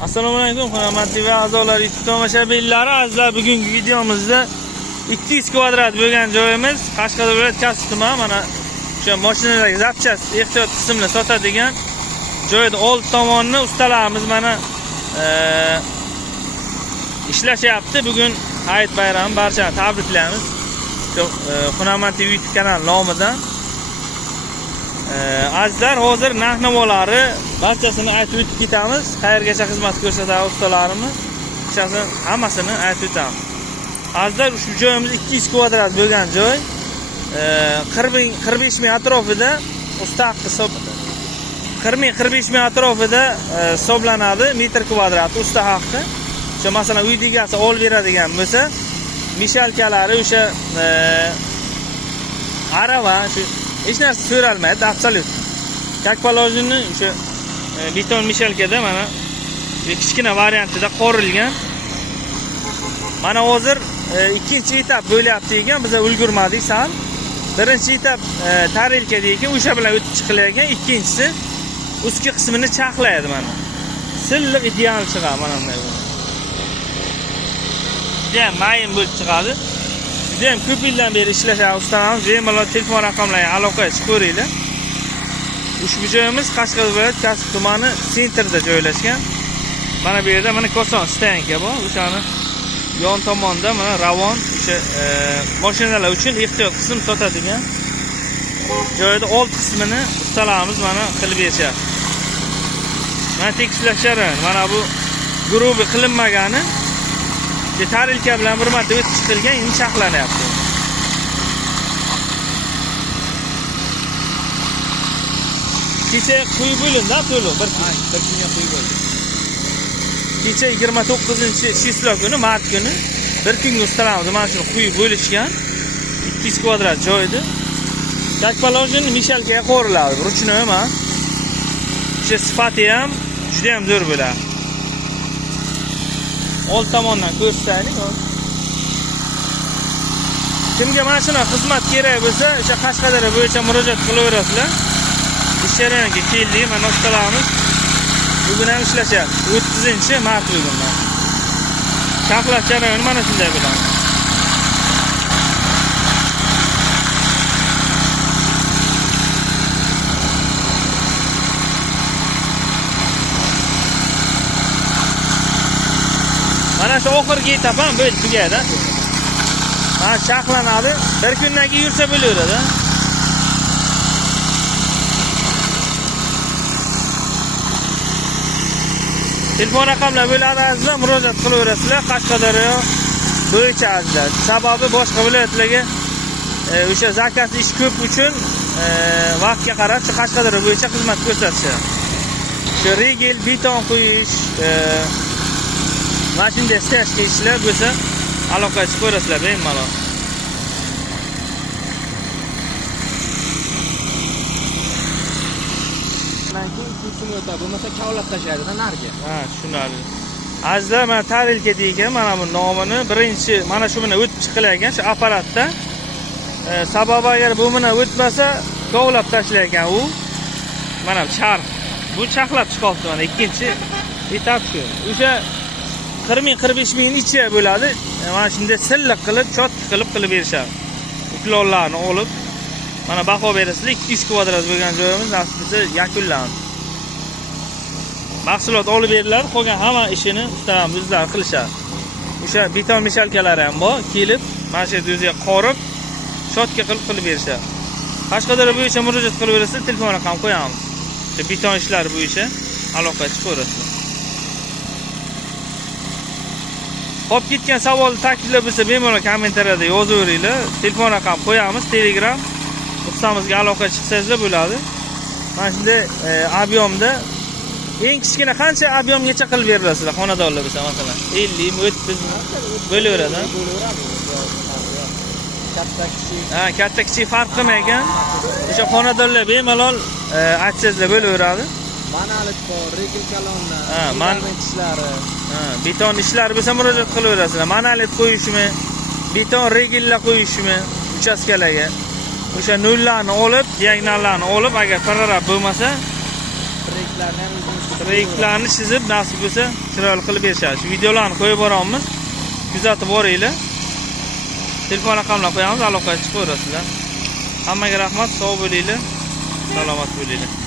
Assalomu alaykum, hurmatli va a'zolar, YouTube tomoshabinlari. Azizlar, bugungi videomizda 200 kvadrat bo'lgan joyimiz Qashqadaryo viloyati Kasbi tumani, mana o'sha mashinalarga zapchast ehtiyot qismini sotadigan joyda old tomonni ustalarimiz mana ishlashyapti. Bugun Hayit bayrami, barchani tabriklaymiz. Hunaman TV YouTube kanali nomidan. Azizlar, hozir narx-navolari barchasini aytib o'tib ketamiz. Qayergacha xizmat ko'rsatadi ustalarimiz, hammasini aytib o'tamiz. Azizlar, ushbu joyimiz 200 kvadrat bo'lgan joy. 45 ming atrofida usta haqqi 45 ming atrofida hisoblanadi metr kvadrat usta haqqi. O'sha masalan uy egasi olib beradigan bo'lsa, mishalkalari o'sha arava shu hech narsa so'ralmaydi, absolut. Как положено, o'sha beton mishalkada mana kichkina variantida qorilgan. Mana hozir ikkinchi etap bo'lyapti ekan, biz ulgurmadik sal. Birinchi etap tarilkada ekan, o'sha bilan o'tib chiqilayotgan, ikkinchisi ustki qismini chaqlaydi mana. Silliq ideal chiqadi mana bunday. Juda mayin bo'lib chiqadi. Juda ham ko'p yildan beri ishlashadi ustalarimiz. Bemalol telefon raqamlariga aloqa qilib ko'ringlar. Ushbu joyimiz Qashqadaryo viloyati Kasbi tumani sentrida joylashgan. Mana bu yerda mana koson stanka bor. O'shani yon tomonda mana Ravon o'sha mashinalar uchun ehtiyot qism sotadigan joyda old qismini ustalarimiz mana qilib berishyapti. Mana tekislashlar, mana bu grubi qilinmagani tarilka bilan bir marta o'tib chiqilgan, endi chaqlanyapti. Kecha quyib bo'lindi, to'liq bir kunga quyib bo'ldi. Kecha 29-shislo kuni, mart kuni bir kunga ustalarimiz mana shuni quyib bo'lishgan. 200 kvadrat joyda. Как положено, mishalkaga qo'riladi, ruchnoy emas. O'sha sifati ham juda ham zo'r bo'ladi. Old tomondan ko'rsataylik. Kimga mana shuna xizmat kerak bo'lsa, o'sha Qashqadaryo bo'yicha murojaat qilaverasizlar. Ish jarayoniga keldik, mana ustalarimiz bugun ham ishlashyapti. 30-mart bugun. Chaqlash jarayoni mana shunday bo'ladi. Mana shu oxirgi etap ham bo'lib tugadi. Mana chaqlanadi. Bir kundan keyin yursa bo'laveradi. Telefon raqamlari bo'ladi, azizlar, murojaat qilaverasizlar. Qashqadaryo bo'yicha azizlar. Sababi boshqa viloyatlarga o'sha zakaz ish ko'p uchun vaqtga qarab Qashqadaryo bo'yicha xizmat ko'rsatishadi. Shu regel, beton qo'yish, mana shunday stashga ishlar bo'lsa, aloqa qilib ko'rasizlar bemalol. Bo'lmasa kavlab tashlaydi nariga. Ha, tushunarli. Azizlar, mana tarilka deygan, mana bu nomini birinchi mana shu bilan o'tib chiqilayotgan shu apparatda. Sababi agar bu bilan o'tmasa, kavlab tashlayotgan u. Mana charx. Bu chaqlab chiqyapti mana ikkinchi etap shu. O'sha 40-45 ming ichi bo'ladi. Mana shunday silliq qilib, chotki qilib berishadi. Uklonlarni olib, mana baho berasizlar. 200 kvadrat bo'lgan joyimiz aslida yakunlandi. Mahsulot olib beriladi, qolgan hamma ishini ustalarimiz o'zlari qilishadi. O'sha beton mishalkalari ham bor, kelib, mana shu yerda o'ziga qorib, shotga qilib berishadi. Qashqadaryo bo'yicha murojaat qilaverasizlar, telefon raqam qo'yamiz. O'sha beton ishlari bo'yicha aloqa qilib ko'rasizlar. Qolib ketgan savol, takliflar bo'lsa, bemalol kommentariyada yozaveringlar. Telefon raqam qo'yamiz, Telegram ustamizga aloqa chiqsangizlar bo'ladi. Mana shunday ob'yomda eng kichkina qancha ob'yomgacha qilib beriladi xonadonlar bo'lsa, masalan 50 mi 30 mi bo'laveradi. Katta kichik farq qilmaydi. O'sha xonadonlar bemalol aytsangizlar bo'laveradi. Manalit bor, regel kalonlar, ishlari. Beton ishlari bo'lsa murojaat qilaverasizlar. Manalit qo'yishmi, beton regellar qo'yishmi uchastkalarga. O'sha nollarni olib, diagonallarni olib, agar parallel bo'lmasa, reklarni ham reyklarni chizib, nasib bo'lsa chiroyli qilib berishadi. Shu videolarni qo'yib boramiz. Kuzatib boringlar. Telefon raqamlarini qo'yamiz, aloqaga chiqaverasizlar. Hammaga rahmat, sog' bo'linglar, salomat bo'linglar.